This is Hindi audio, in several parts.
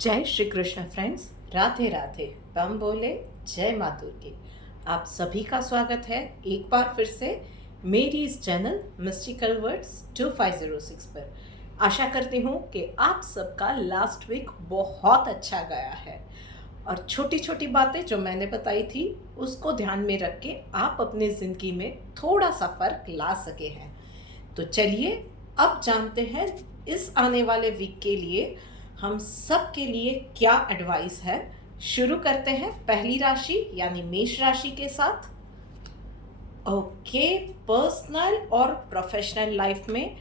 जय श्री कृष्ण फ्रेंड्स, राधे राधे। बम बोले, जय माँ दुर्गे। आप सभी का स्वागत है एक बार फिर से मेरी इस चैनल मिस्टिकल वर्ड्स 2506 पर। आशा करती हूँ कि आप सबका लास्ट वीक बहुत अच्छा गया है और छोटी छोटी बातें जो मैंने बताई थी उसको ध्यान में रख के आप अपनी ज़िंदगी में थोड़ा सा फर्क ला सके हैं। तो चलिए अब जानते हैं इस आने वाले वीक के लिए हम सब के लिए क्या एडवाइस है। शुरू करते हैं पहली राशि यानी मेष राशि के साथ। ओके, पर्सनल और प्रोफेशनल लाइफ में,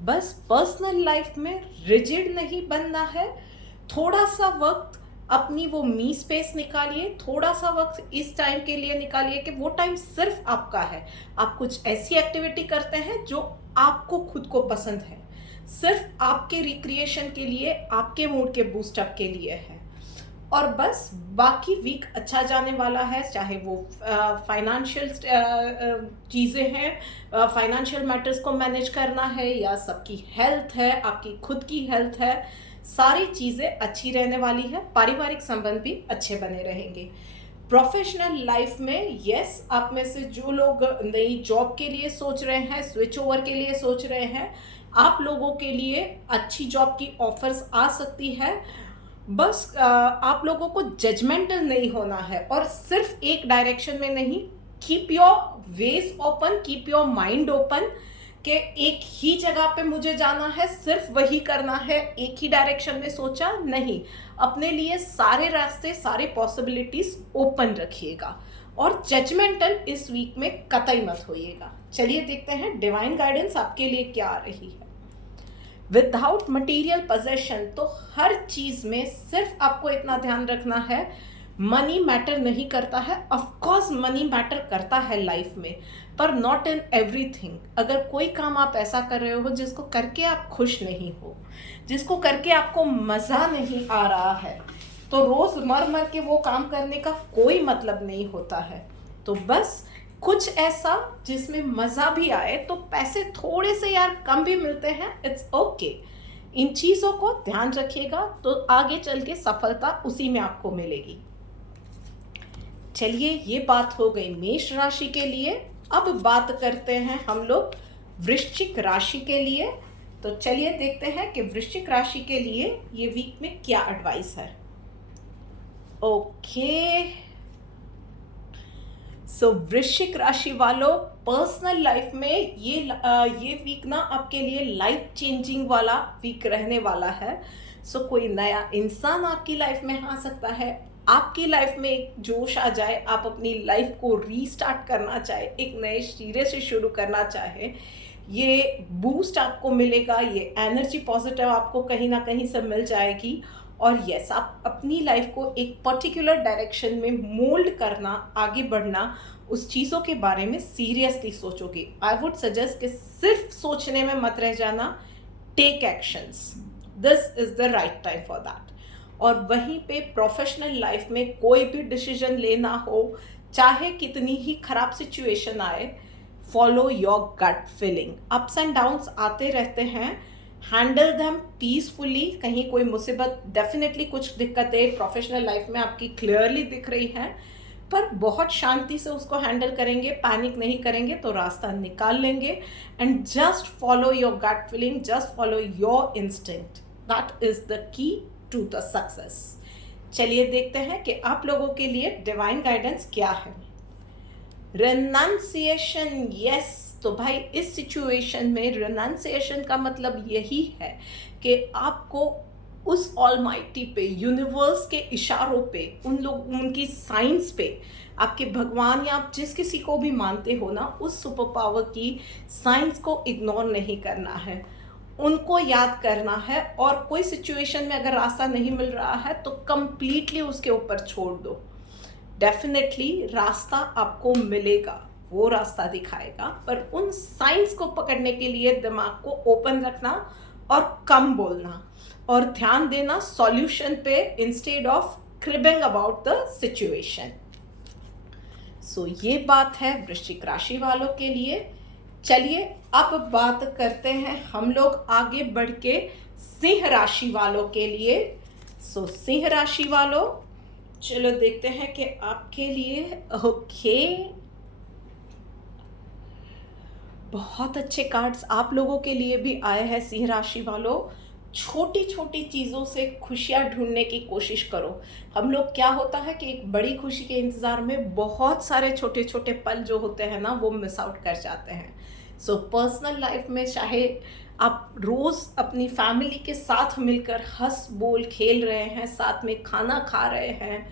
बस पर्सनल लाइफ में रिजिड नहीं बनना है। थोड़ा सा वक्त अपनी वो मी स्पेस निकालिए, थोड़ा सा वक्त इस टाइम के लिए निकालिए कि वो टाइम सिर्फ आपका है। आप कुछ ऐसी एक्टिविटी करते हैं जो आपको खुद को पसंद है, सिर्फ आपके रिक्रिएशन के लिए, आपके मूड के बूस्टअप के लिए है। और बस बाकी वीक अच्छा जाने वाला है, चाहे वो फाइनेंशियल चीज़ें हैं, फाइनेंशियल मैटर्स को मैनेज करना है, या सबकी हेल्थ है, आपकी खुद की हेल्थ है, सारी चीज़ें अच्छी रहने वाली है। पारिवारिक संबंध भी अच्छे बने रहेंगे। प्रोफेशनल लाइफ में यस, आप में से जो लोग नई जॉब के लिए सोच रहे हैं, स्विच ओवर के लिए सोच रहे हैं, आप लोगों के लिए अच्छी जॉब की ऑफर्स आ सकती है। बस आप लोगों को जजमेंटल नहीं होना है और सिर्फ एक डायरेक्शन में नहीं। Keep your ways open, keep your mind open कि एक ही जगह पे मुझे जाना है, सिर्फ वही करना है, एक ही डायरेक्शन में सोचा नहीं। अपने लिए सारे रास्ते, सारे पॉसिबिलिटीज ओपन रखिएगा और जजमेंटल इस वीक में कतई मत होइएगा। चलिए देखते हैं डिवाइन गाइडेंस आपके लिए क्या आ रही है। विदाउट मटीरियल पोजेशन, तो हर चीज में सिर्फ आपको इतना ध्यान रखना है, मनी मैटर नहीं करता है। ऑफ कोर्स मनी मैटर करता है लाइफ में, पर नॉट इन एवरीथिंग। अगर कोई काम आप ऐसा कर रहे हो जिसको करके आप खुश नहीं हो, जिसको करके आपको मजा नहीं आ रहा है, तो रोज मर मर के वो काम करने का कोई मतलब नहीं होता है। तो बस कुछ ऐसा जिसमें मजा भी आए, तो पैसे थोड़े से यार कम भी मिलते हैं, इट्स ओके। इन चीजों को ध्यान रखिएगा तो आगे चल के सफलता उसी में आपको मिलेगी। चलिए, ये बात हो गई मेष राशि के लिए। अब बात करते हैं हम लोग वृश्चिक राशि के लिए। तो चलिए देखते हैं कि वृश्चिक राशि के लिए ये वीक में क्या एडवाइस है। ओके, सो वृश्चिक राशि वालों, पर्सनल लाइफ में ये वीक ना आपके लिए लाइफ चेंजिंग वाला वीक रहने वाला है। सो कोई नया इंसान आपकी लाइफ में आ सकता है, आपकी लाइफ में एक जोश आ जाए, आप अपनी लाइफ को रीस्टार्ट करना चाहे, एक नए सिरे से शुरू करना चाहे, ये बूस्ट आपको मिलेगा, ये एनर्जी पॉजिटिव आपको कहीं ना कहीं से मिल जाएगी। और यस, आप अपनी लाइफ को एक पर्टिकुलर डायरेक्शन में मोल्ड करना, आगे बढ़ना, उस चीज़ों के बारे में सीरियसली सोचोगे। आई वुड सजेस्ट कि सिर्फ सोचने में मत रह जाना, take actions, this is the right time for that. और वहीं पे प्रोफेशनल लाइफ में कोई भी डिसीजन लेना हो, चाहे कितनी ही खराब सिचुएशन आए, follow your gut feeling. Ups and downs आते रहते हैं, हैंडल देम पीसफुली। कहीं कोई मुसीबत, डेफिनेटली कुछ दिक्कतें प्रोफेशनल लाइफ में आपकी क्लियरली दिख रही हैं, पर बहुत शांति से उसको हैंडल करेंगे, पैनिक नहीं करेंगे तो रास्ता निकाल लेंगे। And just follow your gut feeling, just follow your instinct, that is the key to the success. चलिए देखते हैं कि आप लोगों के लिए डिवाइन गाइडेंस क्या है। Renunciation, yes. तो भाई इस सिचुएशन में रेनाउंसिएशन का मतलब यही है कि आपको उस ऑलमाइटी पे, यूनिवर्स के इशारों पे, उनकी साइंस पे, आपके भगवान या आप जिस किसी को भी मानते हो ना, उस सुपर पावर की साइंस को इग्नोर नहीं करना है, उनको याद करना है। और कोई सिचुएशन में अगर रास्ता नहीं मिल रहा है तो कंप्लीटली उसके ऊपर छोड़ दो। डेफिनेटली रास्ता आपको मिलेगा, वो रास्ता दिखाएगा, पर उन साइंस को पकड़ने के लिए दिमाग को ओपन रखना और कम बोलना और ध्यान देना सॉल्यूशन पे instead of cribbing about the situation. So ये बात है वृश्चिक राशि वालों के लिए। चलिए अब बात करते हैं हम लोग आगे बढ़ के सिंह राशि वालों के लिए। सिंह राशि वालों, चलो देखते हैं कि आपके लिए ओके, बहुत अच्छे कार्ड्स आप लोगों के लिए भी आए हैं। सिंह राशि वालों, छोटी छोटी चीज़ों से खुशियाँ ढूंढने की कोशिश करो। हम लोग क्या होता है कि एक बड़ी खुशी के इंतज़ार में बहुत सारे छोटे छोटे पल जो होते हैं ना वो मिस आउट कर जाते हैं। पर्सनल लाइफ में चाहे आप रोज़ अपनी फैमिली के साथ मिलकर हंस बोल खेल रहे हैं, साथ में खाना खा रहे हैं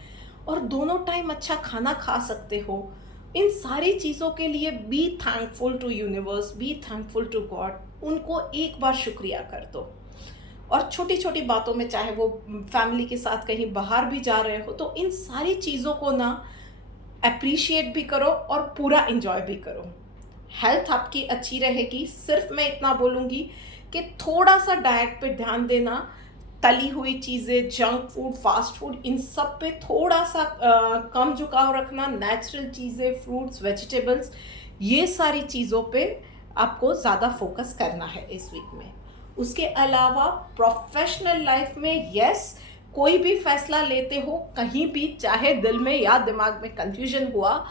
और दोनों टाइम अच्छा खाना खा सकते हो, इन सारी चीज़ों के लिए be thankful to universe, be thankful to God. उनको एक बार शुक्रिया कर दो। और छोटी छोटी बातों में, चाहे वो फैमिली के साथ कहीं बाहर भी जा रहे हो, तो इन सारी चीज़ों को ना अप्रिशिएट भी करो और पूरा इंजॉय भी करो। हेल्थ आपकी अच्छी रहेगी। सिर्फ मैं इतना बोलूँगी कि थोड़ा सा डाइट पे ध्यान देना, तली हुई चीज़ें, जंक फूड, फास्ट फूड, इन सब पे थोड़ा सा कम झुकाव रखना। नेचुरल चीज़ें, फ्रूट्स, वेजिटेबल्स, ये सारी चीज़ों पे आपको ज़्यादा फोकस करना है इस वीक में। उसके अलावा प्रोफेशनल लाइफ में यस, कोई भी फैसला लेते हो कहीं भी, चाहे दिल में या दिमाग में कंफ्यूजन हुआ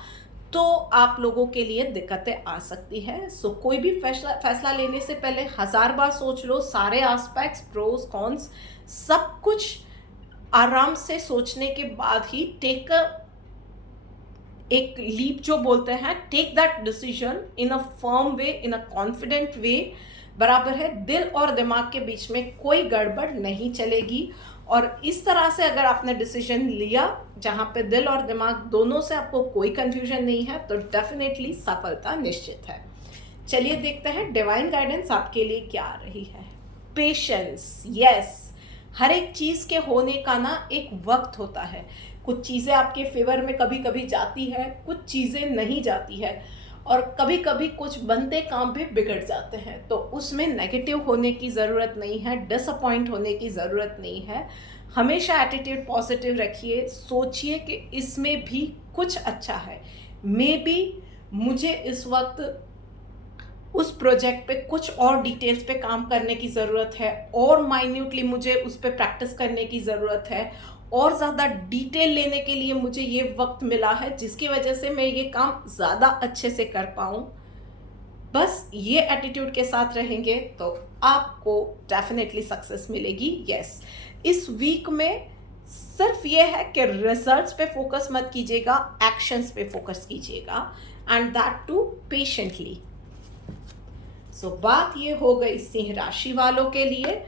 तो आप लोगों के लिए दिक्कतें आ सकती है। कोई भी फैसला लेने से पहले 1000 बार सोच लो, सारे एस्पेक्ट्स, प्रोज कॉन्स, सब कुछ आराम से सोचने के बाद ही टेक एक लीप जो बोलते हैं, take that decision in a firm way, in a confident way. बराबर है, दिल और दिमाग के बीच में कोई गड़बड़ नहीं चलेगी। और इस तरह से अगर आपने डिसीजन लिया जहाँ पे दिल और दिमाग दोनों से आपको कोई कंफ्यूजन नहीं है, तो डेफिनेटली सफलता निश्चित है। चलिए देखते हैं डिवाइन गाइडेंस आपके लिए क्या आ रही है। पेशेंस, यस, हर एक चीज़ के होने का ना एक वक्त होता है। कुछ चीज़ें आपके फेवर में कभी कभी जाती है, कुछ चीज़ें नहीं जाती है, और कभी कभी कुछ बनते काम भी बिगड़ जाते हैं। तो उसमें नेगेटिव होने की ज़रूरत नहीं है, डिसअपॉइंट होने की ज़रूरत नहीं है। हमेशा एटीट्यूड पॉजिटिव रखिए, सोचिए कि इसमें भी कुछ अच्छा है। मे बी मुझे इस वक्त उस प्रोजेक्ट पे कुछ और डिटेल्स पे काम करने की ज़रूरत है, और माइन्यूटली मुझे उस पर प्रैक्टिस करने की ज़रूरत है, और ज़्यादा डिटेल लेने के लिए मुझे ये वक्त मिला है, जिसकी वजह से मैं ये काम ज़्यादा अच्छे से कर पाऊँ। बस ये एटीट्यूड के साथ रहेंगे तो आपको डेफिनेटली सक्सेस मिलेगी। यस, इस वीक में सिर्फ ये है कि रिजल्ट्स पे फोकस मत कीजिएगा, एक्शंस पे फोकस कीजिएगा, एंड दैट टू पेशेंटली। बात ये हो गई सिंह राशि वालों के लिए।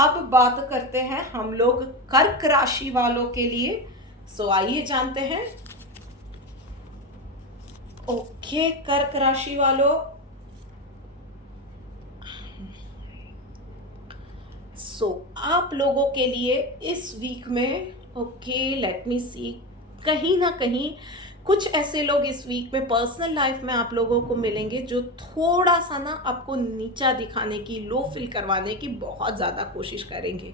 अब बात करते हैं हम लोग कर्क राशि वालों के लिए। आइए जानते हैं। ओके, कर्क राशि वालों, आप लोगों के लिए इस वीक में, ओके लेट मी सी, कहीं ना कहीं कुछ ऐसे लोग इस वीक में पर्सनल लाइफ में आप लोगों को मिलेंगे जो थोड़ा सा ना आपको नीचा दिखाने की, लो फील करवाने की बहुत ज़्यादा कोशिश करेंगे।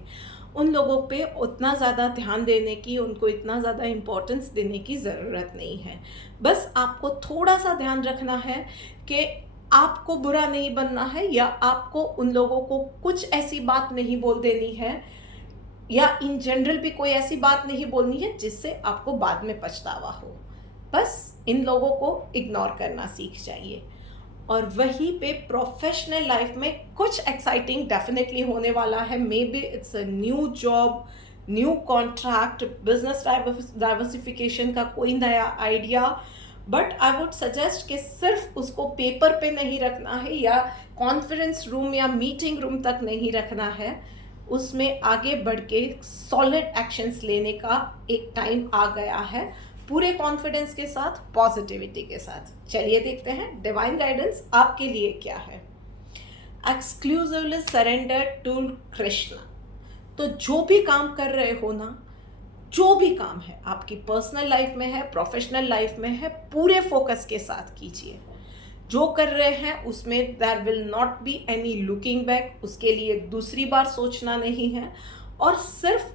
उन लोगों पे उतना ज़्यादा ध्यान देने की, उनको इतना ज़्यादा इम्पोर्टेंस देने की ज़रूरत नहीं है। बस आपको थोड़ा सा ध्यान रखना है कि आपको बुरा नहीं बनना है, या आपको उन लोगों को कुछ ऐसी बात नहीं बोल देनी है, या इन जनरल भी कोई ऐसी बात नहीं बोलनी है जिससे आपको बाद में पछतावा हो। बस इन लोगों को इग्नोर करना सीख जाइए। और वहीं पे प्रोफेशनल लाइफ में कुछ एक्साइटिंग डेफिनेटली होने वाला है। May be it's a new job, new contract, business diversification का कोई नया idea, but I would suggest कि सिर्फ उसको पेपर पे नहीं रखना है, या कॉन्फ्रेंस रूम या मीटिंग रूम तक नहीं रखना है। उसमें आगे बढ़ के सॉलिड एक्शंस लेने का एक टाइम आ गया है, पूरे कॉन्फिडेंस के साथ, पॉजिटिविटी के साथ। चलिए देखते हैं डिवाइन गाइडेंस आपके लिए क्या है। Exclusively surrender to Krishna. तो जो भी काम कर रहे हो ना, जो भी काम है आपकी पर्सनल लाइफ में है, प्रोफेशनल लाइफ में है, पूरे फोकस के साथ कीजिए। जो कर रहे हैं उसमें there will not be any looking back, उसके लिए दूसरी बार सोचना नहीं है, और सिर्फ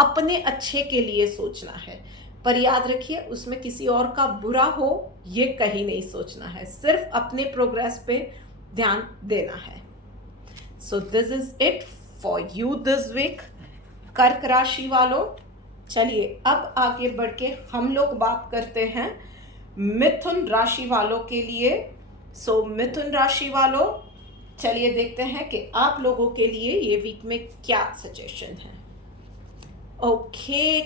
अपने अच्छे के लिए सोचना है। पर याद रखिए, उसमें किसी और का बुरा हो ये कहीं नहीं सोचना है, सिर्फ अपने प्रोग्रेस पे ध्यान देना है। This is it for you this week. कर्क राशि वालों, चलिए अब आगे बढ़ के हम लोग बात करते हैं मिथुन राशि वालों के लिए। सो मिथुन राशि वालों, चलिए देखते हैं कि आप लोगों के लिए ये वीक में क्या सजेशन है। ओके,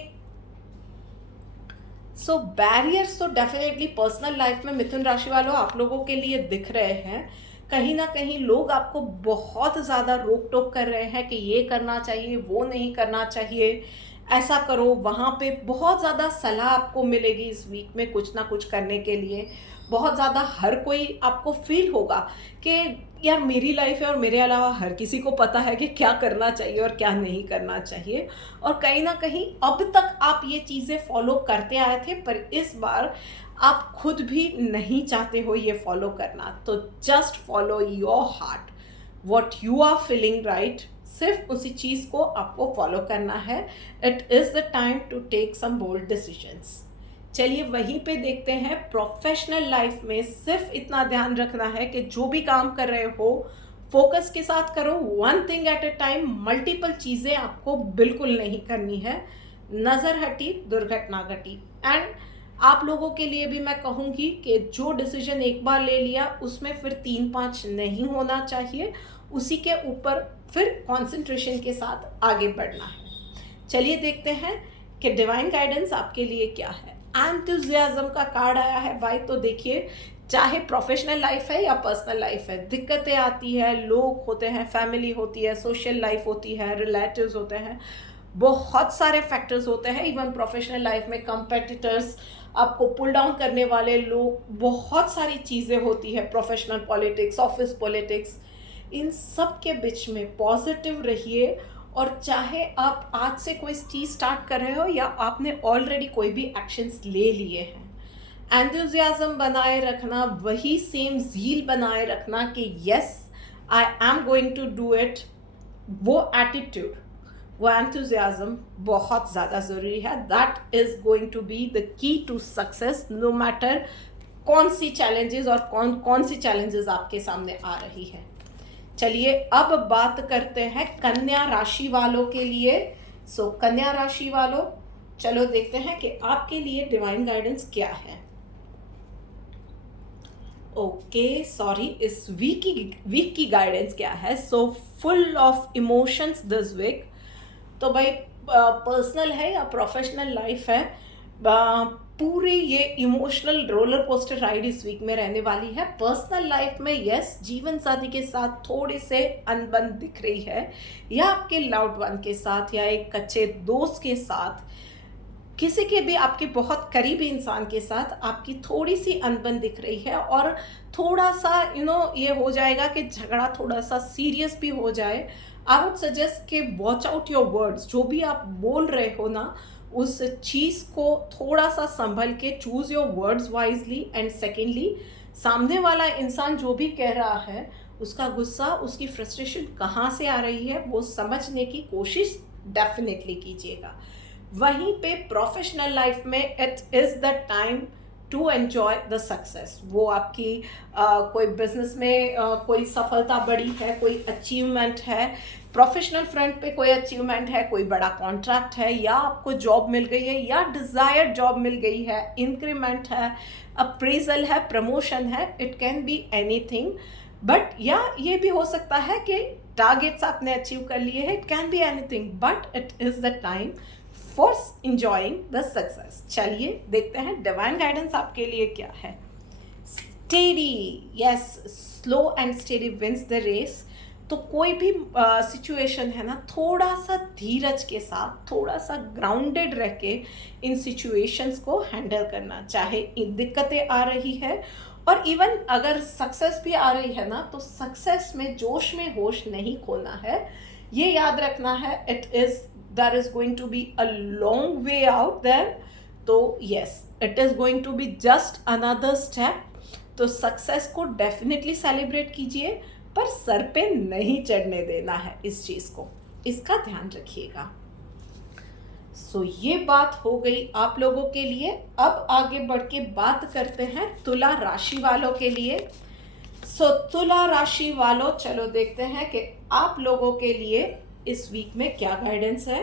सो बैरियर्स तो डेफिनेटली पर्सनल लाइफ में मिथुन राशि वालों आप लोगों के लिए दिख रहे हैं। कहीं ना कहीं लोग आपको बहुत ज़्यादा रोक टोक कर रहे हैं कि ये करना चाहिए, वो नहीं करना चाहिए, ऐसा करो, वहाँ पे बहुत ज़्यादा सलाह आपको मिलेगी इस वीक में कुछ ना कुछ करने के लिए। बहुत ज़्यादा हर कोई आपको फील होगा कि यार मेरी लाइफ है और मेरे अलावा हर किसी को पता है कि क्या करना चाहिए और क्या नहीं करना चाहिए। और कहीं ना कहीं अब तक आप ये चीज़ें फॉलो करते आए थे, पर इस बार आप खुद भी नहीं चाहते हो ये फॉलो करना। तो just follow your heart, what you are feeling right, सिर्फ उसी चीज़ को आपको फॉलो करना है। It is the time to take some bold decisions. चलिए वहीं पे देखते हैं प्रोफेशनल लाइफ में सिर्फ इतना ध्यान रखना है कि जो भी काम कर रहे हो फोकस के साथ करो, one thing at a time. Multiple चीज़ें आपको बिल्कुल नहीं करनी है। नज़र हटी दुर्घटना घटी। एंड आप लोगों के लिए भी मैं कहूँगी कि जो डिसीजन एक बार ले लिया उसमें फिर 3-5 नहीं होना चाहिए, उसी के ऊपर फिर कंसंट्रेशन के साथ आगे बढ़ना है। चलिए देखते हैं कि डिवाइन गाइडेंस आपके लिए क्या है। एंथुजियाज्म का कार्ड आया है भाई। तो देखिए, चाहे प्रोफेशनल लाइफ है या पर्सनल लाइफ है, दिक्कतें आती है, लोग होते हैं, फैमिली होती है, सोशल लाइफ होती है, रिलेटिव्स होते हैं, बहुत सारे फैक्टर्स होते हैं। इवन प्रोफेशनल लाइफ में कंपेटिटर्स, आपको पुल डाउन करने वाले लोग, बहुत सारी चीज़ें होती है, प्रोफेशनल पॉलिटिक्स, ऑफिस पॉलिटिक्स। इन सब के बीच में पॉजिटिव रहिए। और चाहे आप आज से कोई चीज़ स्टार्ट कर रहे हो या आपने ऑलरेडी कोई भी एक्शंस ले लिए हैं, एंथुजियाज्म बनाए रखना, वही सेम ज़ील बनाए रखना कि yes I am going to do it. वो एटीट्यूड, वो एंथुजियाज्म बहुत ज़्यादा ज़रूरी है। That is going to be the key to success, no matter कौन सी चैलेंजेस और कौन सी चैलेंजेस आपके सामने आ रही है। चलिए अब बात करते हैं कन्या राशि वालों के लिए। सो कन्या राशि वालों, चलो देखते हैं कि आपके लिए डिवाइन गाइडेंस क्या है। ओके सॉरी, इस वीक की गाइडेंस क्या है। So full of emotions this week. तो भाई पर्सनल है या प्रोफेशनल लाइफ है, पूरी ये इमोशनल रोलर कोस्टर राइड इस वीक में रहने वाली है। पर्सनल लाइफ में यस, जीवन साथी के साथ थोड़े से अनबन दिख रही है, या आपके लव्ड वन के साथ, या एक कच्चे दोस्त के साथ, किसी के भी आपके बहुत करीबी इंसान के साथ आपकी थोड़ी सी अनबन दिख रही है। और थोड़ा सा ये हो जाएगा कि झगड़ा थोड़ा सा सीरियस भी हो जाए। आई वुड सजेस्ट कि वॉच आउट योर वर्ड्स। जो भी आप बोल रहे हो ना, उस चीज़ को थोड़ा सा संभल के choose your words wisely. And secondly, सामने वाला इंसान जो भी कह रहा है, उसका गुस्सा, उसकी फ्रस्ट्रेशन कहाँ से आ रही है, वो समझने की कोशिश डेफिनेटली कीजिएगा। वहीं पे प्रोफेशनल लाइफ में it is the time to enjoy the success. वो आपकी कोई बिजनेस में कोई सफलता बड़ी है, कोई अचीवमेंट है, प्रोफेशनल फ्रंट पे कोई अचीवमेंट है, कोई बड़ा कॉन्ट्रैक्ट है, या आपको जॉब मिल गई है, या डिज़ायर्ड जॉब मिल गई है, इंक्रीमेंट है, अप्रेजल है, प्रमोशन है, it can be anything. But या ये भी हो सकता है कि टारगेट्स आपने अचीव कर लिए हैं, it can be anything, but it is the time for enjoying the success. चलिए देखते हैं डिवाइन गाइडेंस आपके लिए क्या है। Steady, yes, slow and steady wins the race. तो कोई भी सिचुएशन है ना, थोड़ा सा धीरज के साथ, थोड़ा सा ग्राउंडेड रह के इन सिचुएशंस को हैंडल करना। चाहे दिक्कतें आ रही है, और इवन अगर सक्सेस भी आ रही है ना, तो सक्सेस में जोश में होश नहीं खोना है। ये याद रखना है, there is going to be a long way out there. तो yes, it is going to be just another step. तो सक्सेस को डेफिनेटली सेलिब्रेट कीजिए, पर सर पे नहीं चढ़ने देना है इस चीज़ को, इसका ध्यान रखिएगा। सो ये बात हो गई आप लोगों के लिए। अब आगे बढ़ के बात करते हैं तुला राशि वालों के लिए। सो तुला राशि वालों, चलो देखते हैं कि आप लोगों के लिए इस वीक में क्या गाइडेंस है।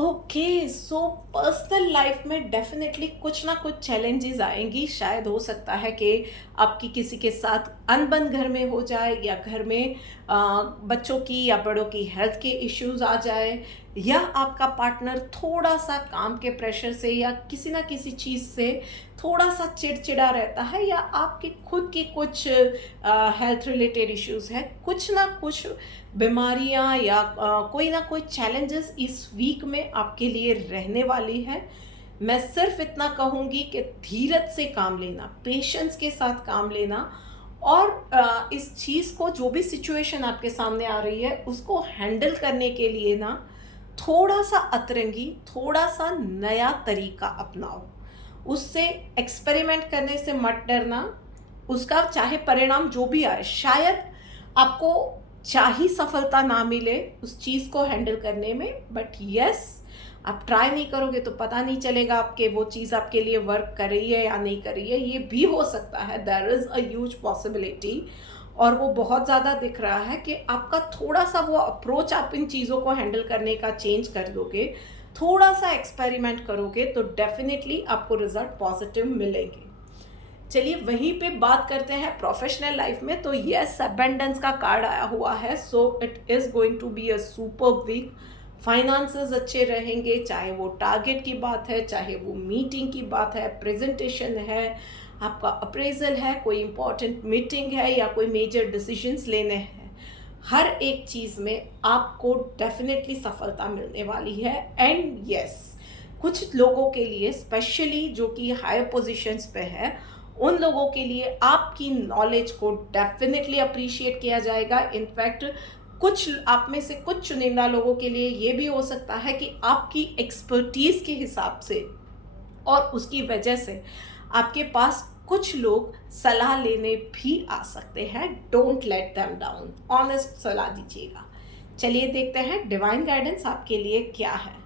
ओके, सो पर्सनल लाइफ में डेफिनेटली कुछ ना कुछ चैलेंजेस आएंगी। शायद हो सकता है कि आपकी किसी के साथ अनबन घर में हो जाए, या घर में बच्चों की या बड़ों की हेल्थ के इश्यूज आ जाए, या आपका पार्टनर थोड़ा सा काम के प्रेशर से या किसी ना किसी चीज़ से थोड़ा सा चिड़चिड़ा रहता है, या आपकी खुद की कुछ हेल्थ रिलेटेड इश्यूज है, कुछ ना कुछ बीमारियां या कोई ना कोई चैलेंजेस इस वीक में आपके लिए रहने वाली है। मैं सिर्फ इतना कहूँगी कि धीरज से काम लेना, पेशेंस के साथ काम लेना, और इस चीज़ को, जो भी सिचुएशन आपके सामने आ रही है, उसको हैंडल करने के लिए ना थोड़ा सा अतरंगी, थोड़ा सा नया तरीका अपनाओ। उससे एक्सपेरिमेंट करने से मत डरना। उसका चाहे परिणाम जो भी आए, शायद आपको चाही सफलता ना मिले उस चीज़ को हैंडल करने में, बट यस, आप ट्राई नहीं करोगे तो पता नहीं चलेगा आपके वो चीज़ आपके लिए वर्क कर रही है या नहीं कर रही है। ये भी हो सकता है, there is a huge possibility, और वो बहुत ज़्यादा दिख रहा है कि आपका थोड़ा सा वो अप्रोच, आप इन चीज़ों को हैंडल करने का चेंज कर दोगे, थोड़ा सा एक्सपेरिमेंट करोगे, तो डेफिनेटली आपको रिजल्ट पॉजिटिव मिलेंगे। चलिए वहीं पे बात करते हैं प्रोफेशनल लाइफ में। तो यस, अबेंडेंस का कार्ड आया हुआ है, so it is going to be a super week. Finances अच्छे रहेंगे, चाहे वो टारगेट की बात है, चाहे वो मीटिंग की बात है, प्रेजेंटेशन है, आपका अप्रेजल है, कोई इंपॉर्टेंट मीटिंग है, या कोई मेजर डिसीजंस लेने हैं। हर एक चीज़ में आपको डेफिनेटली सफलता मिलने वाली है। एंड यस, कुछ लोगों के लिए, स्पेशली जो कि हायर पोजीशंस पे है, उन लोगों के लिए आपकी नॉलेज को डेफिनेटली अप्रिशिएट किया जाएगा। इनफैक्ट कुछ आप में से कुछ चुनिंदा लोगों के लिए ये भी हो सकता है कि आपकी एक्सपर्टीज़ के हिसाब से और उसकी वजह से आपके पास कुछ लोग सलाह लेने भी आ सकते हैं। Don't let them down, honest सलाह दीजिएगा। चलिए देखते हैं डिवाइन गाइडेंस आपके लिए क्या है।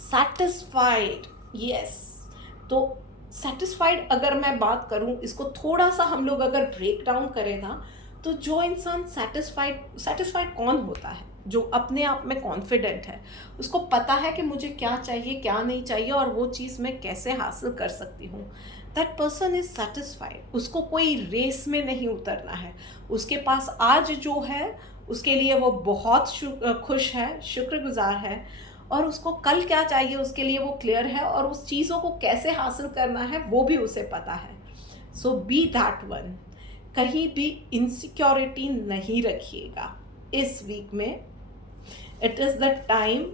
Satisfied, yes. तो सेटिस्फाइड अगर मैं बात करूं, इसको थोड़ा सा हम लोग अगर ब्रेक डाउन करें ना, तो जो इंसान सेटिस्फाइड कौन होता है? जो अपने आप में कॉन्फिडेंट है, उसको पता है कि मुझे क्या चाहिए, क्या नहीं चाहिए, और वो चीज़ मैं कैसे हासिल कर सकती हूँ। That person is satisfied. उसको कोई रेस में नहीं उतरना है। उसके पास आज जो है उसके लिए वो बहुत खुश है, शुक्रगुजार है, और उसको कल क्या चाहिए उसके लिए वो क्लियर है, और उस चीज़ों को कैसे हासिल करना है वो भी उसे पता है। So be that one. कहीं भी इनसिक्योरिटी नहीं रखिएगा इस वीक में। It is the time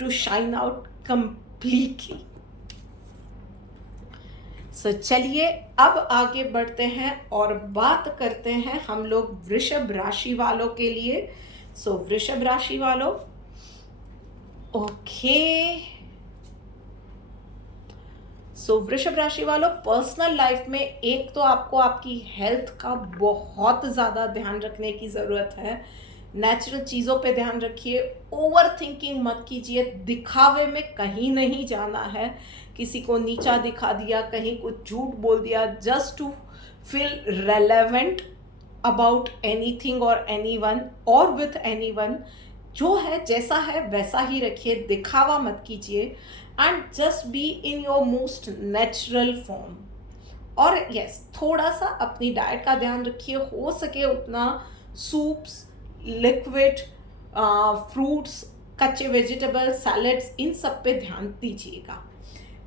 to shine out completely. So चलिए अब आगे बढ़ते हैं और बात करते हैं हम लोग वृषभ राशि वालों के लिए। सो वृषभ राशि वालों, ओके, सो वृषभ राशि वालों, पर्सनल लाइफ में एक तो आपको आपकी हेल्थ का बहुत ज़्यादा ध्यान रखने की ज़रूरत है। नेचुरल चीज़ों पे ध्यान रखिए, ओवर थिंकिंग मत कीजिए, दिखावे में कहीं नहीं जाना है। किसी को नीचा दिखा दिया, कहीं कुछ झूठ बोल दिया, just to feel relevant about anything और एनीवन और विथ एनीवन। जो है जैसा है वैसा ही रखिए, दिखावा मत कीजिए, and just be in your most natural form. और यस, थोड़ा सा अपनी डाइट का ध्यान रखिए, हो सके उतना सूप्स, लिक्विड, फ्रूट्स, कच्चे वेजिटेबल, सैलड्स, इन सब पे ध्यान दीजिएगा।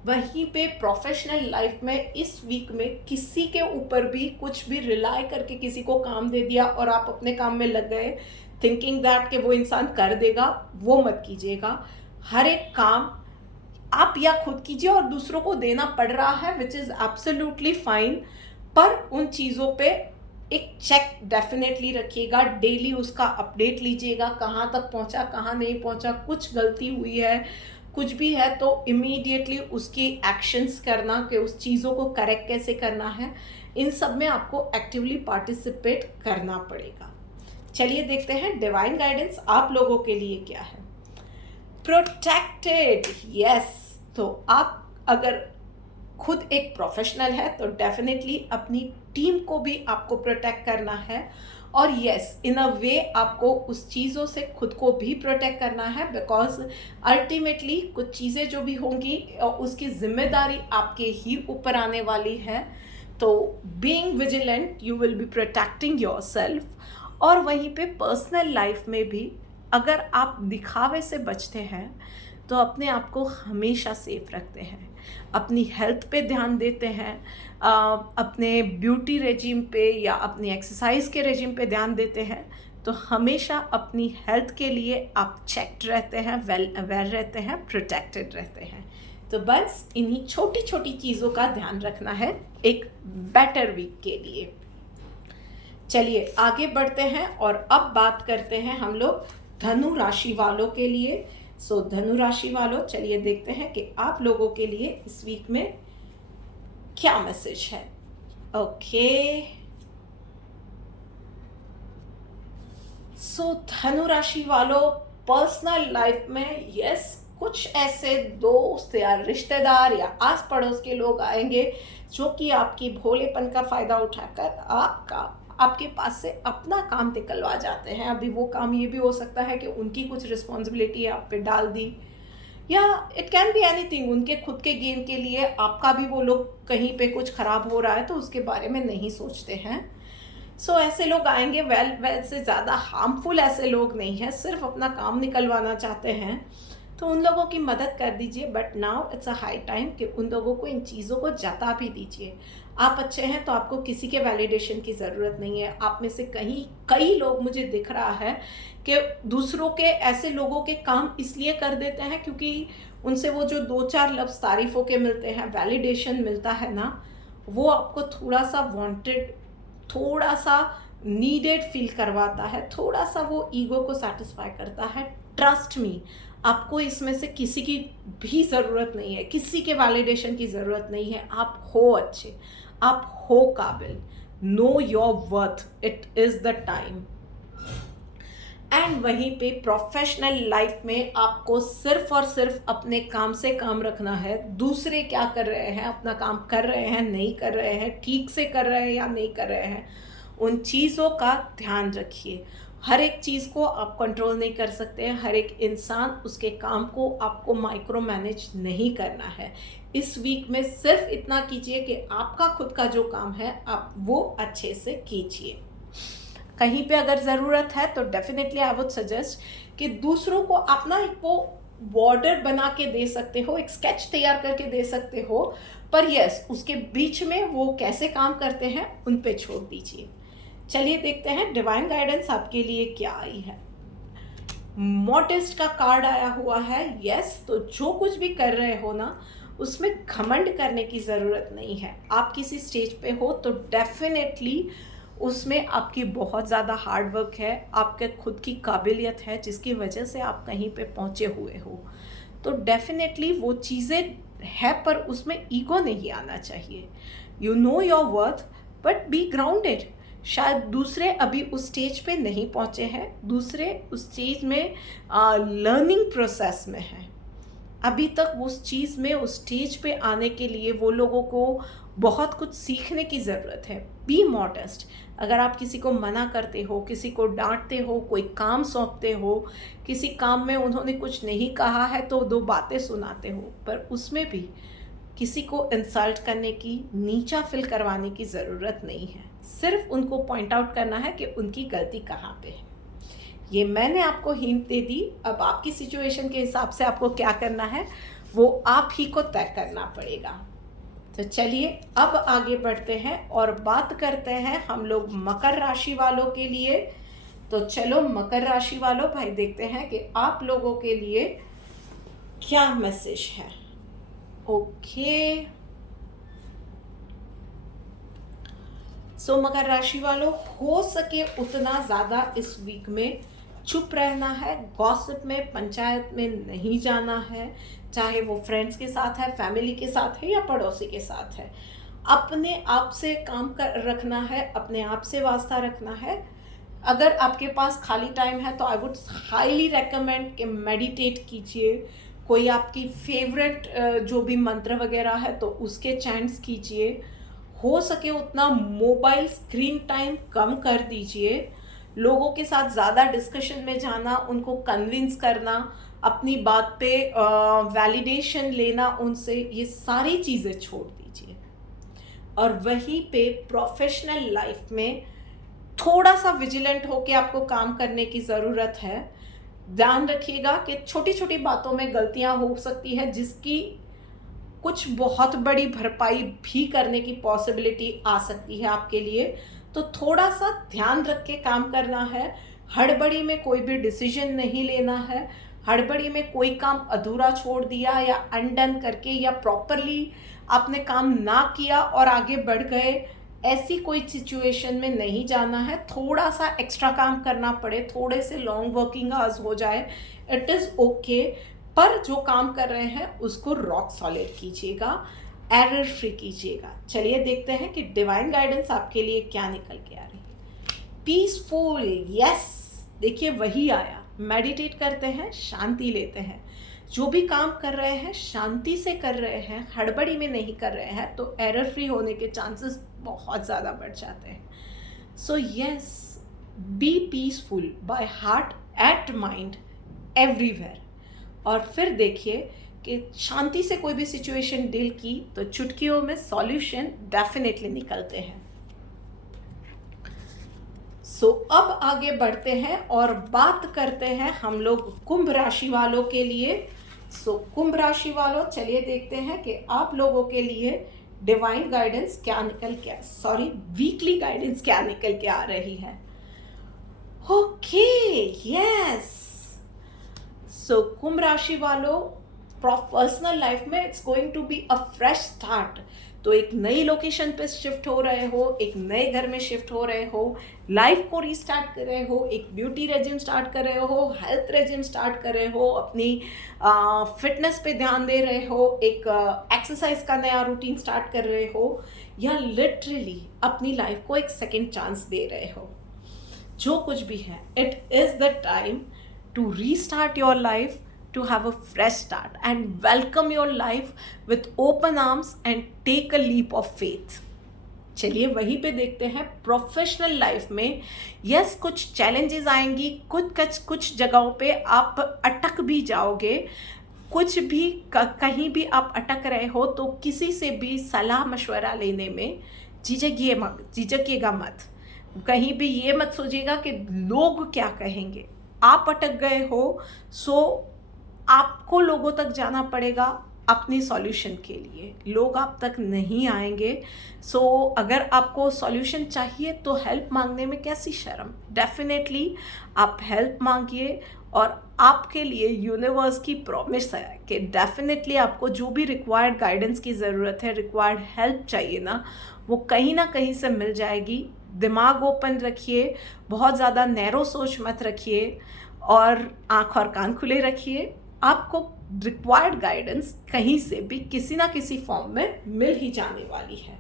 वहीं पे प्रोफेशनल लाइफ में इस वीक में किसी के ऊपर भी कुछ भी रिलाई करके किसी को काम दे दिया और आप अपने काम में लग गए थिंकिंग दैट कि वो इंसान कर देगा, वो मत कीजिएगा। हर एक काम आप या खुद कीजिए और दूसरों को देना पड़ रहा है, विच इज़ एब्सोल्युटली फाइन, पर उन चीज़ों पे एक चेक डेफिनेटली रखिएगा। डेली उसका अपडेट लीजिएगा, कहाँ तक पहुँचा, कहाँ नहीं पहुँचा, कुछ गलती हुई है, कुछ भी है तो इमीडिएटली उसकी एक्शंस करना कि उस चीज़ों को करेक्ट कैसे करना है, इन सब में आपको एक्टिवली पार्टिसिपेट करना पड़ेगा। चलिए देखते हैं डिवाइन गाइडेंस आप लोगों के लिए क्या है। Protected, yes. तो आप अगर खुद एक प्रोफेशनल है तो डेफिनेटली अपनी टीम को भी आपको प्रोटेक्ट करना है, और यस, इन अ वे आपको उस चीज़ों से खुद को भी प्रोटेक्ट करना है, बिकॉज अल्टीमेटली कुछ चीज़ें जो भी होंगी उसकी जिम्मेदारी आपके ही ऊपर आने वाली है। तो being vigilant you will be protecting your self. और वहीं पे पर्सनल लाइफ में भी अगर आप दिखावे से बचते हैं तो अपने आप को हमेशा सेफ रखते हैं, अपनी हेल्थ पे ध्यान देते हैं, अपने ब्यूटी रेजिम पे या अपनी एक्सरसाइज के रेजिम पे ध्यान देते हैं, तो हमेशा अपनी हेल्थ के लिए आप चेक्ड रहते हैं, वेल अवेयर रहते हैं, प्रोटेक्टेड रहते हैं। तो बस इन्हीं छोटी छोटी चीज़ों का ध्यान रखना है एक बेटर वीक के लिए। चलिए आगे बढ़ते हैं और अब बात करते हैं हम लोग धनु राशि वालों के लिए। सो धनु राशि वालों, चलिए देखते हैं कि आप लोगों के लिए इस वीक में क्या मैसेज है। ओके, सो धनु राशि वालों, पर्सनल लाइफ में यस कुछ ऐसे दोस्त या रिश्तेदार या आस पड़ोस के लोग आएंगे जो कि आपकी भोलेपन का फ़ायदा उठाकर आपके पास से अपना काम निकलवा जाते हैं। अभी वो काम ये भी हो सकता है कि उनकी कुछ रिस्पॉन्सिबिलिटी आप पे डाल दी, या इट कैन बी एनीथिंग, उनके खुद के गेन के लिए आपका भी वो लोग कहीं पे कुछ ख़राब हो रहा है तो उसके बारे में नहीं सोचते हैं। सो ऐसे लोग आएंगे, वेल से ज़्यादा हार्मफुल ऐसे लोग नहीं हैं, सिर्फ अपना काम निकलवाना चाहते हैं, तो उन लोगों की मदद कर दीजिए। But now it's a high time कि उन लोगों को इन चीज़ों को जता भी दीजिए। आप अच्छे हैं तो आपको किसी के वैलिडेशन की ज़रूरत नहीं है। आप में से कई लोग मुझे दिख रहा है कि दूसरों के ऐसे लोगों के काम इसलिए कर देते हैं क्योंकि उनसे वो जो 2-4 लफ्ज़ तारीफ़ों के मिलते हैं, वैलिडेशन मिलता है ना, वो आपको थोड़ा सा वांटेड, थोड़ा सा नीडेड फील करवाता है, थोड़ा सा वो ईगो को सेटिस्फाई करता है। ट्रस्ट मी, आपको इसमें से किसी की भी ज़रूरत नहीं है, किसी के वैलिडेशन की ज़रूरत नहीं है। आप हो अच्छे, आप हो काबिल, know your worth, it is the time. And वहीं पे प्रोफेशनल लाइफ में आपको सिर्फ और सिर्फ अपने काम से काम रखना है। दूसरे क्या कर रहे हैं, अपना काम कर रहे हैं, नहीं कर रहे हैं, ठीक से कर रहे हैं या नहीं कर रहे हैं, उन चीज़ों का ध्यान रखिए। हर एक चीज़ को आप कंट्रोल नहीं कर सकते हैं, हर एक इंसान उसके काम को आपको माइक्रो मैनेज नहीं करना है। इस वीक में सिर्फ इतना कीजिए कि आपका खुद का जो काम है आप वो अच्छे से कीजिए। कहीं पे अगर ज़रूरत है तो डेफिनेटली आई वुड सजेस्ट कि दूसरों को अपना एक वो बॉर्डर बना के दे सकते हो, एक स्केच तैयार करके दे सकते हो, पर यस उसके बीच में वो कैसे काम करते हैं उन पे छोड़ दीजिए। चलिए देखते हैं डिवाइन गाइडेंस आपके लिए क्या आई है। मॉडेस्ट का कार्ड आया हुआ है। यस, तो जो कुछ भी कर रहे हो ना उसमें घमंड करने की ज़रूरत नहीं है। आप किसी स्टेज पे हो तो डेफिनेटली उसमें आपकी बहुत ज़्यादा हार्ड वर्क है, आपके खुद की काबिलियत है जिसकी वजह से आप कहीं पे पहुँचे हुए हो। तो डेफिनेटली वो चीज़ें है, पर उसमें ईगो नहीं आना चाहिए। You know your worth but be grounded. शायद दूसरे अभी उस स्टेज पे नहीं पहुँचे हैं, दूसरे उस स्टेज में लर्निंग प्रोसेस में हैं। अभी तक उस चीज़ में उस स्टेज पे आने के लिए वो लोगों को बहुत कुछ सीखने की ज़रूरत है। B modest. अगर आप किसी को मना करते हो, किसी को डांटते हो, कोई काम सौंपते हो, किसी काम में उन्होंने कुछ नहीं कहा है तो 2 बातें सुनाते हो, पर उसमें भी किसी को इंसल्ट करने की, नीचा फील करवाने की ज़रूरत नहीं है। सिर्फ उनको पॉइंट आउट करना है कि उनकी गलती कहाँ पे है। ये मैंने आपको हिंट दे दी। अब आपकी सिचुएशन के हिसाब से आपको क्या करना है वो आप ही को तय करना पड़ेगा। तो चलिए अब आगे बढ़ते हैं और बात करते हैं हम लोग मकर राशि वालों के लिए। तो चलो मकर राशि वालों भाई, देखते हैं कि आप लोगों के लिए क्या मैसेज है। ओके, सो मकर राशि वालों, हो सके उतना ज़्यादा इस वीक में चुप रहना है, गॉसिप में, पंचायत में नहीं जाना है, चाहे वो फ्रेंड्स के साथ है, फैमिली के साथ है या पड़ोसी के साथ है। अपने आप से काम कर रखना है, अपने आप से वास्ता रखना है। अगर आपके पास खाली टाइम है तो आई वुड हाईली रेकमेंड कि मेडिटेट कीजिए, कोई आपकी फेवरेट जो भी मंत्र वगैरह है तो उसके चैंट्स कीजिए। हो सके उतना मोबाइल स्क्रीन टाइम कम कर दीजिए। लोगों के साथ ज़्यादा डिस्कशन में जाना, उनको कन्विंस करना, अपनी बात पे वैलिडेशन लेना उनसे, ये सारी चीज़ें छोड़ दीजिए। और वहीं पे प्रोफेशनल लाइफ में थोड़ा सा विजिलेंट होके आपको काम करने की ज़रूरत है। ध्यान रखिएगा कि छोटी छोटी बातों में गलतियां हो सकती है, जिसकी कुछ बहुत बड़ी भरपाई भी करने की पॉसिबिलिटी आ सकती है आपके लिए। तो थोड़ा सा ध्यान रख के काम करना है। हड़बड़ी में कोई भी डिसीजन नहीं लेना है। हड़बड़ी में कोई काम अधूरा छोड़ दिया या अनडन करके या प्रॉपरली आपने काम ना किया और आगे बढ़ गए, ऐसी कोई सिचुएशन में नहीं जाना है। थोड़ा सा एक्स्ट्रा काम करना पड़े, थोड़े से लॉन्ग वर्किंग आवर्स हो जाए, इट इज़ ओके, पर जो काम कर रहे हैं उसको रॉक सॉलिड कीजिएगा, एरर फ्री कीजिएगा। चलिए देखते हैं कि डिवाइन गाइडेंस आपके लिए क्या निकल के आ रही है। पीसफुल, यस, देखिए वही आया। मेडिटेट करते हैं, शांति लेते हैं, जो भी काम कर रहे हैं शांति से कर रहे हैं, हड़बड़ी में नहीं कर रहे हैं, तो एरर फ्री होने के चांसेस बहुत ज़्यादा बढ़ जाते हैं। सो yes, be peaceful by heart, at mind, everywhere. और फिर देखिए कि शांति से कोई भी सिचुएशन डील की तो चुटकियों में सॉल्यूशन डेफिनेटली निकलते हैं। सो अब आगे बढ़ते हैं और बात करते हैं हम लोग कुंभ राशि वालों के लिए। सो कुंभ राशि वालों, चलिए देखते हैं कि आप लोगों के लिए डिवाइन गाइडेंस क्या निकल के, वीकली गाइडेंस क्या निकल के आ रही है। Okay, yes. सो कुंभ राशि वालों, पर्सनल लाइफ में it's going to be a fresh start. तो एक नई लोकेशन पे शिफ्ट हो रहे हो, एक नए घर में शिफ्ट हो रहे हो, लाइफ को रीस्टार्ट कर रहे हो, एक ब्यूटी रेजिम स्टार्ट कर रहे हो, हेल्थ रेजिम स्टार्ट कर रहे हो, अपनी फिटनेस पे ध्यान दे रहे हो, एक एक्सरसाइज का नया रूटीन स्टार्ट कर रहे हो, या लिटरली अपनी लाइफ को एक सेकेंड चांस दे रहे हो। जो कुछ भी है, it is the time to restart your life, to have a fresh start and welcome your life with open arms and take a leap of faith। चलिए वहीं पे देखते हैं प्रोफेशनल लाइफ में। यस, कुछ चैलेंजेस आएंगी, कुछ जगहों पे आप अटक भी जाओगे, कुछ भी कहीं भी आप अटक रहे हो तो किसी से भी सलाह मशवरा लेने में झिझकिएगा मत। कहीं भी ये मत सोचिएगा कि लोग क्या कहेंगे। आप अटक गए हो, सो आपको लोगों तक जाना पड़ेगा अपनी सॉल्यूशन के लिए। लोग आप तक नहीं आएंगे। सो अगर आपको सॉल्यूशन चाहिए तो हेल्प मांगने में कैसी शर्म। डेफिनेटली आप हेल्प मांगिए, और आपके लिए यूनिवर्स की प्रॉमिस है कि डेफिनेटली आपको जो भी रिक्वायर्ड गाइडेंस की ज़रूरत है, रिक्वायर्ड हेल्प चाहिए ना, वो कहीं ना कहीं से मिल जाएगी। दिमाग ओपन रखिए, बहुत ज़्यादा नैरो सोच मत रखिए, और आँख और कान खुले रखिए। आपको रिक्वायर्ड गाइडेंस कहीं से भी किसी ना किसी फॉर्म में मिल ही जाने वाली है।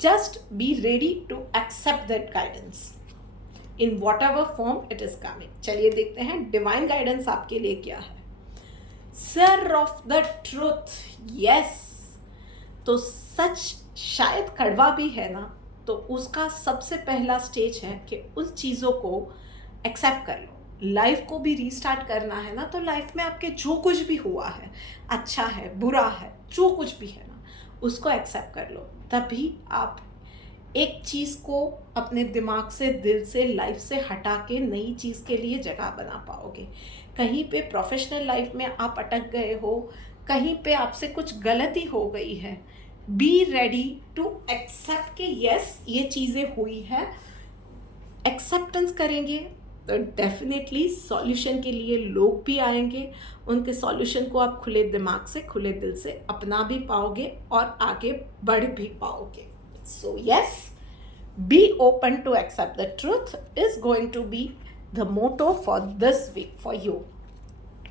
Just be ready to accept that guidance in whatever form it is coming. चलिए देखते हैं डिवाइन गाइडेंस आपके लिए क्या है। Sir of the truth, yes. तो सच शायद कड़वा भी है ना, तो उसका सबसे पहला स्टेज है कि उस चीज़ों को एक्सेप्ट कर लो। लाइफ को भी रीस्टार्ट करना है ना, तो लाइफ में आपके जो कुछ भी हुआ है, अच्छा है बुरा है, जो कुछ भी है ना, उसको एक्सेप्ट कर लो। तभी आप एक चीज़ को अपने दिमाग से, दिल से, लाइफ से हटा के नई चीज़ के लिए जगह बना पाओगे। कहीं पे प्रोफेशनल लाइफ में आप अटक गए हो, कहीं पे आपसे कुछ गलती हो गई है, बी रेडी टू एक्सेप्ट कि यस ये चीज़ें हुई है। एक्सेप्टेंस करेंगे तो डेफिनेटली सॉल्यूशन के लिए लोग भी आएंगे। उनके सॉल्यूशन को आप खुले दिमाग से, खुले दिल से अपना भी पाओगे और आगे बढ़ भी पाओगे। So yes, be open to accept the truth is going to be the motto for this week for you.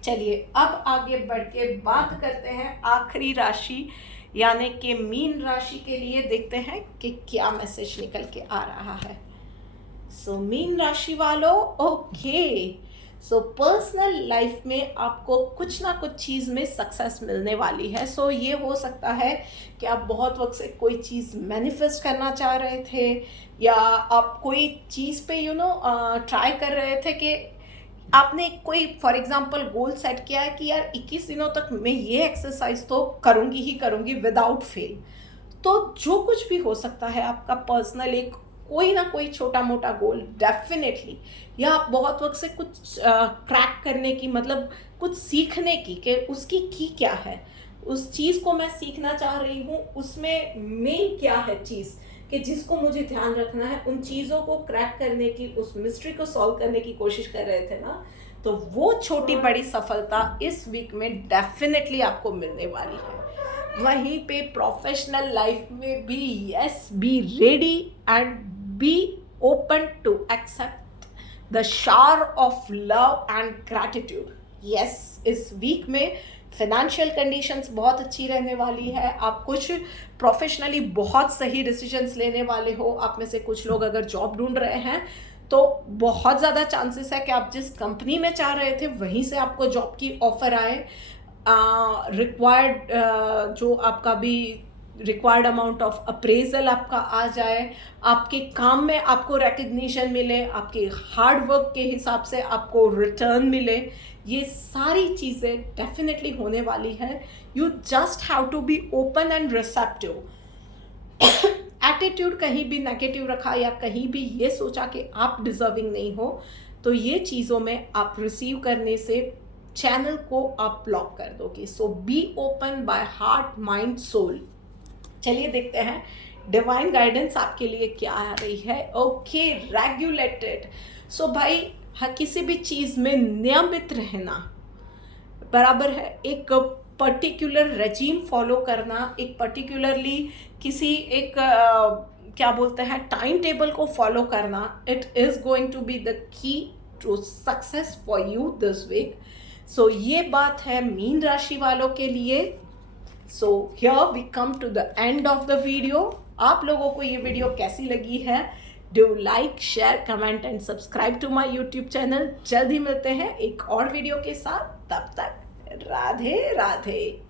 चलिए अब आगे बढ़ के बात करते हैं आखिरी राशि यानी कि मीन राशि के लिए। देखते हैं कि क्या मैसेज निकल के आ रहा है। सो मीन राशि वालों, ओके, सो पर्सनल लाइफ में आपको कुछ ना कुछ चीज़ में सक्सेस मिलने वाली है। सो ये हो सकता है कि आप बहुत वक्त से कोई चीज़ मैनिफेस्ट करना चाह रहे थे, या आप कोई चीज़ पे ट्राई कर रहे थे कि आपने कोई फॉर एग्जांपल गोल सेट किया है कि यार 21 दिनों तक मैं ये एक्सरसाइज तो करूँगी ही करूँगी विदाउट फेल। तो जो कुछ भी हो सकता है आपका पर्सनल एक कोई ना कोई छोटा मोटा गोल डेफिनेटली, या आप बहुत वक्त से कुछ क्रैक करने की, मतलब कुछ सीखने की, कि उसकी की क्या है, उस चीज़ को मैं सीखना चाह रही हूँ, उसमें मेन क्या है चीज़ कि जिसको मुझे ध्यान रखना है, उन चीज़ों को क्रैक करने की, उस मिस्ट्री को सॉल्व करने की कोशिश कर रहे थे ना, तो वो छोटी बड़ी सफलता इस वीक में डेफिनेटली आपको मिलने वाली है। वहीं पे प्रोफेशनल लाइफ में भी yes, be ready and be open to accept the shower of love and gratitude. Yes, इस वीक में फाइनेंशियल कंडीशंस बहुत अच्छी रहने वाली है। आप कुछ प्रोफेशनली बहुत सही डिसीजंस लेने वाले हो। आप में से कुछ लोग अगर जॉब ढूंढ रहे हैं तो बहुत ज़्यादा चांसेस है कि आप जिस कंपनी में चाह रहे थे वहीं से आपको जॉब की ऑफर आए। रिक्वायर्ड जो आपका भी रिक्वायर्ड अमाउंट ऑफ अप्रेजल आपका आ जाए, आपके काम में आपको रिकग्निशन मिले, आपके हार्ड वर्क के हिसाब से आपको रिटर्न मिले। ये सारी चीज़ें डेफिनेटली होने वाली है। You just have to be open and receptive. Attitude कहीं भी नेगेटिव रखा या कहीं भी ये सोचा कि आप डिजर्विंग नहीं हो, तो ये चीज़ों में आप रिसीव करने से चैनल को आप ब्लॉक कर दोगे। So be open by heart mind soul. चलिए देखते हैं डिवाइन गाइडेंस आपके लिए क्या आ रही है। Okay, regulated. सो भाई किसी भी चीज़ में नियमित रहना बराबर है एक पर्टिकुलर रेजीम फॉलो करना, एक पर्टिकुलरली किसी एक क्या बोलते हैं टाइम टेबल को फॉलो करना। It is going to be the key to success for you this week. So ये बात है मीन राशि वालों के लिए। So here we come to the end of the video. आप लोगों को ये वीडियो कैसी लगी है? Do like, share, comment and subscribe to my YouTube channel. जल्द ही मिलते हैं एक और वीडियो के साथ। तब तक राधे राधे।